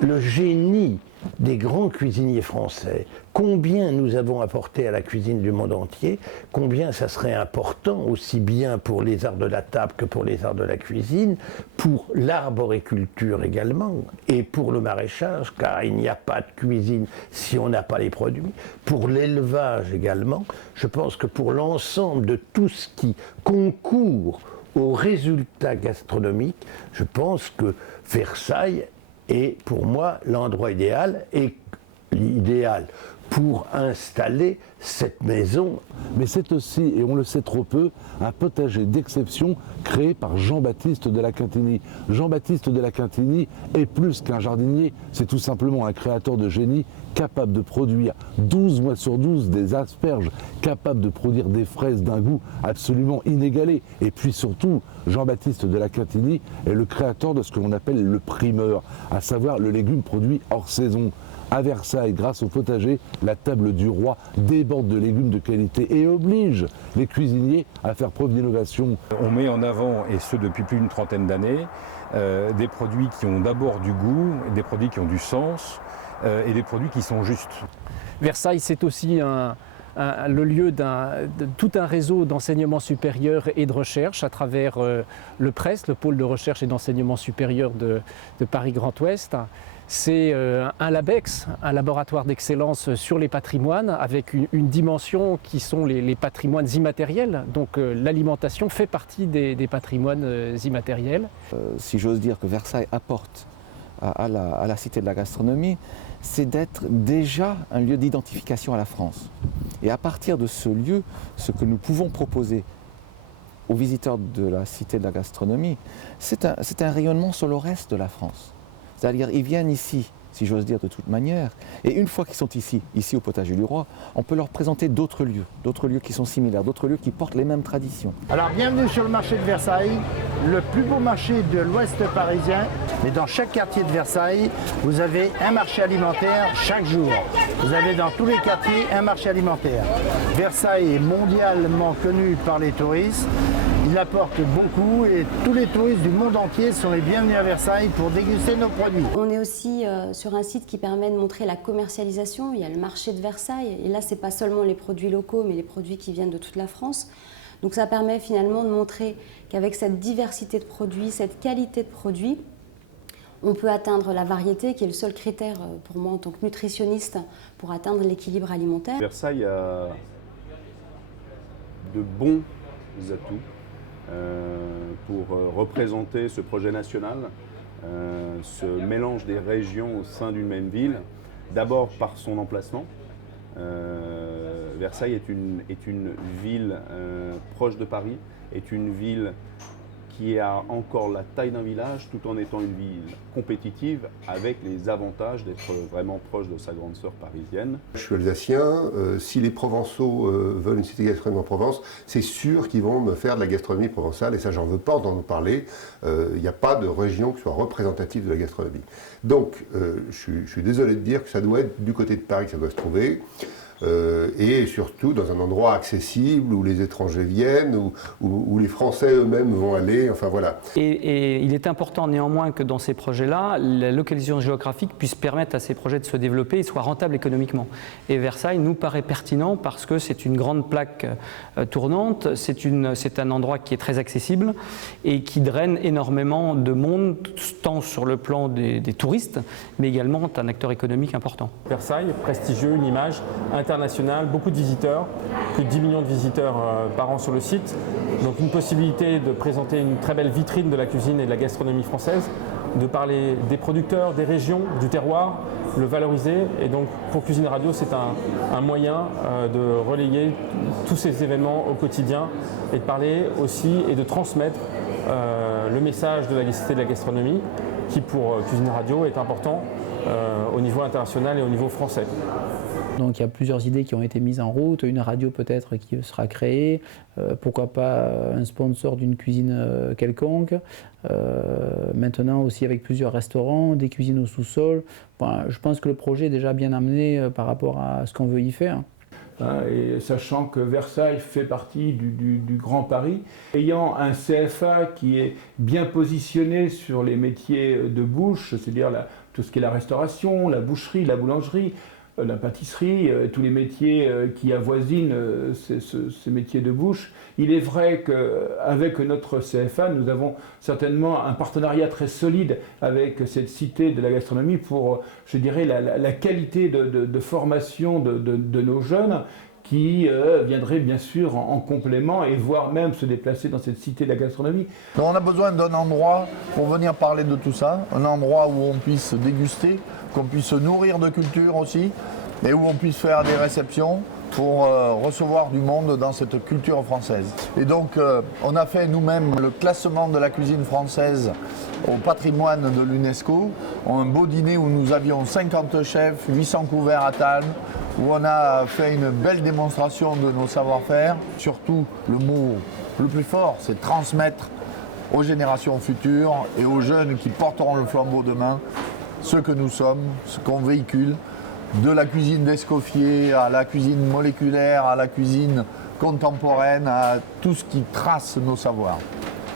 le génie des grands cuisiniers français, combien nous avons apporté à la cuisine du monde entier, combien ça serait important, aussi bien pour les arts de la table que pour les arts de la cuisine, pour l'arboriculture également, et pour le maraîchage, car il n'y a pas de cuisine si on n'a pas les produits, pour l'élevage également. Je pense que pour l'ensemble de tout ce qui concourt aux résultats gastronomiques, je pense que Versailles est pour moi l'endroit idéal et l'idéal pour installer cette maison. Mais c'est aussi, et on le sait trop peu, un potager d'exception créé par Jean-Baptiste de la Quintinie. Jean-Baptiste de la Quintinie est plus qu'un jardinier, c'est tout simplement un créateur de génie capable de produire 12 mois sur 12 des asperges, capable de produire des fraises d'un goût absolument inégalé. Et puis surtout, Jean-Baptiste de la Quintinie est le créateur de ce que l'on appelle le primeur, à savoir le légume produit hors saison. À Versailles, grâce au potager, la table du roi déborde de légumes de qualité et oblige les cuisiniers à faire preuve d'innovation. On met en avant, et ce depuis plus d'une trentaine d'années, des produits qui ont d'abord du goût, des produits qui ont du sens et des produits qui sont justes. Versailles, c'est aussi le lieu de tout un réseau d'enseignement supérieur et de recherche à travers le PRES, le pôle de recherche et d'enseignement supérieur de Paris Grand Ouest. C'est un LABEX, un laboratoire d'excellence sur les patrimoines, avec une dimension qui sont les patrimoines immatériels. Donc l'alimentation fait partie des patrimoines immatériels. Si j'ose dire que Versailles apporte à la Cité de la gastronomie, c'est d'être déjà un lieu d'identification à la France. Et à partir de ce lieu, ce que nous pouvons proposer aux visiteurs de la Cité de la gastronomie, c'est un rayonnement sur le reste de la France. C'est-à-dire, ils viennent ici, si j'ose dire de toute manière, et une fois qu'ils sont ici au Potager du Roi, on peut leur présenter d'autres lieux qui sont similaires, d'autres lieux qui portent les mêmes traditions. Alors, bienvenue sur le marché de Versailles, le plus beau marché de l'ouest parisien. Mais dans chaque quartier de Versailles, vous avez un marché alimentaire chaque jour. Vous avez dans tous les quartiers un marché alimentaire. Versailles est mondialement connu par les touristes. Il apporte beaucoup et tous les touristes du monde entier sont les bienvenus à Versailles pour déguster nos produits. On est aussi sur un site qui permet de montrer la commercialisation. Il y a le marché de Versailles et là, ce n'est pas seulement les produits locaux, mais les produits qui viennent de toute la France. Donc ça permet finalement de montrer qu'avec cette diversité de produits, cette qualité de produits, on peut atteindre la variété qui est le seul critère pour moi en tant que nutritionniste pour atteindre l'équilibre alimentaire. Versailles a de bons atouts pour représenter ce projet national, ce mélange des régions au sein d'une même ville, d'abord par son emplacement. Versailles est une ville proche de Paris, est une ville qui a encore la taille d'un village tout en étant une ville compétitive avec les avantages d'être vraiment proche de sa grande sœur parisienne. Je suis alsacien, si les Provençaux veulent une cité gastronomique en Provence, c'est sûr qu'ils vont me faire de la gastronomie provençale et ça j'en veux pas entendre parler. Il n'y a pas de région qui soit représentative de la gastronomie. Donc je suis désolé de dire que ça doit être du côté de Paris que ça doit se trouver. Et surtout dans un endroit accessible où les étrangers viennent, où les Français eux-mêmes vont aller, enfin voilà. Et il est important néanmoins que dans ces projets-là, la localisation géographique puisse permettre à ces projets de se développer et soient rentables économiquement. Et Versailles nous paraît pertinent parce que c'est une grande plaque tournante, c'est un endroit qui est très accessible et qui draine énormément de monde, tant sur le plan des touristes, mais également un acteur économique important. Versailles, prestigieux, une image international, beaucoup de visiteurs, plus de 10 millions de visiteurs par an sur le site. Donc une possibilité de présenter une très belle vitrine de la cuisine et de la gastronomie française, de parler des producteurs, des régions, du terroir, le valoriser. Et donc pour Cuisine Radio, c'est un moyen de relayer tous ces événements au quotidien et de parler aussi et de transmettre le message de la Cité de la gastronomie qui pour Cuisine Radio est important au niveau international et au niveau français. Donc il y a plusieurs idées qui ont été mises en route, une radio peut-être qui sera créée, pourquoi pas un sponsor d'une cuisine quelconque, maintenant aussi avec plusieurs restaurants, des cuisines au sous-sol. Enfin, je pense que le projet est déjà bien amené par rapport à ce qu'on veut y faire. Et sachant que Versailles fait partie du Grand Paris, ayant un CFA qui est bien positionné sur les métiers de bouche, c'est-à-dire tout ce qui est la restauration, la boucherie, la boulangerie, la pâtisserie, tous les métiers qui avoisinent ces métiers de bouche. Il est vrai qu'avec notre CFA, nous avons certainement un partenariat très solide avec cette cité de la gastronomie pour, je dirais, la qualité de formation de nos jeunes qui viendraient bien sûr en complément et voire même se déplacer dans cette cité de la gastronomie. Donc on a besoin d'un endroit pour venir parler de tout ça, un endroit où on puisse déguster, qu'on puisse se nourrir de culture aussi, et où on puisse faire des réceptions pour recevoir du monde dans cette culture française. Et donc on a fait nous-mêmes le classement de la cuisine française au patrimoine de l'UNESCO, un beau dîner où nous avions 50 chefs, 800 couverts à table, où on a fait une belle démonstration de nos savoir-faire. Surtout, le mot le plus fort, c'est transmettre aux générations futures et aux jeunes qui porteront le flambeau demain ce que nous sommes, ce qu'on véhicule, de la cuisine d'Escoffier à la cuisine moléculaire, à la cuisine contemporaine, à tout ce qui trace nos savoirs.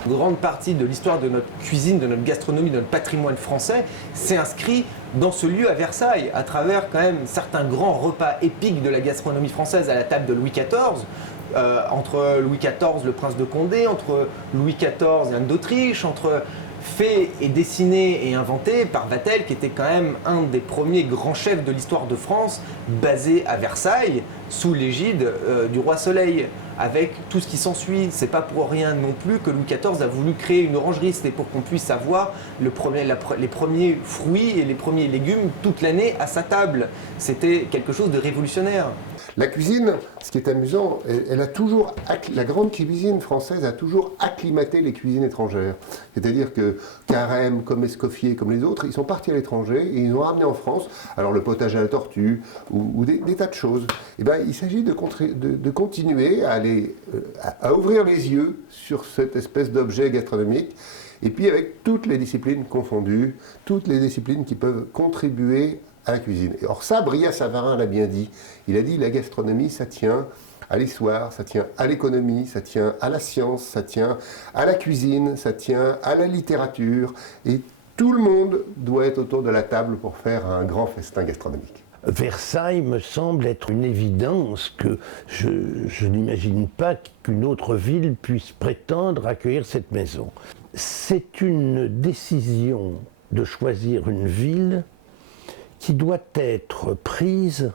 Une grande partie de l'histoire de notre cuisine, de notre gastronomie, de notre patrimoine français s'est inscrit dans ce lieu à Versailles, à travers quand même certains grands repas épiques de la gastronomie française à la table de Louis XIV, entre Louis XIV, le prince de Condé, entre Louis XIV, Anne d'Autriche, entre fait et dessiné et inventé par Vatel, qui était quand même un des premiers grands chefs de l'histoire de France, basé à Versailles, sous l'égide du roi Soleil, avec tout ce qui s'ensuit. C'est pas pour rien non plus que Louis XIV a voulu créer une orangerie, c'était pour qu'on puisse avoir les premiers fruits et les premiers légumes toute l'année à sa table. C'était quelque chose de révolutionnaire. La cuisine, ce qui est amusant, la grande cuisine française a toujours acclimaté les cuisines étrangères. C'est-à-dire que Carême, comme Escoffier, comme les autres, ils sont partis à l'étranger et ils ont ramené en France, alors le potage à la tortue ou des tas de choses. Et ben, il s'agit de continuer à ouvrir les yeux sur cette espèce d'objet gastronomique. Et puis avec toutes les disciplines confondues, toutes les disciplines qui peuvent contribuer à la cuisine. Or ça, Brillat-Savarin l'a bien dit. Il a dit la gastronomie, ça tient à l'histoire, ça tient à l'économie, ça tient à la science, ça tient à la cuisine, ça tient à la littérature. Et tout le monde doit être autour de la table pour faire un grand festin gastronomique. Versailles me semble être une évidence que je n'imagine pas qu'une autre ville puisse prétendre accueillir cette maison. C'est une décision de choisir une ville qui doit être prise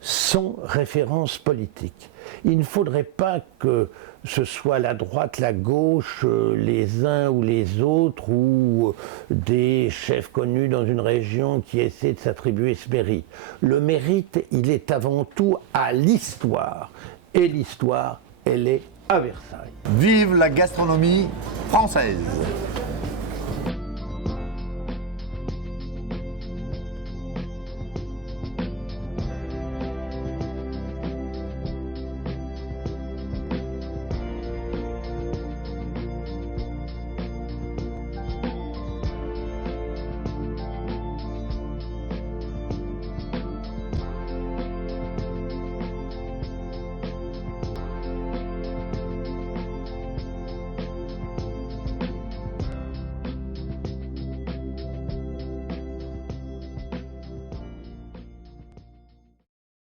sans référence politique. Il ne faudrait pas que ce soit la droite, la gauche, les uns ou les autres, ou des chefs connus dans une région qui essaient de s'attribuer ce mérite. Le mérite, il est avant tout à l'histoire. Et l'histoire, elle est à Versailles. Vive la gastronomie française!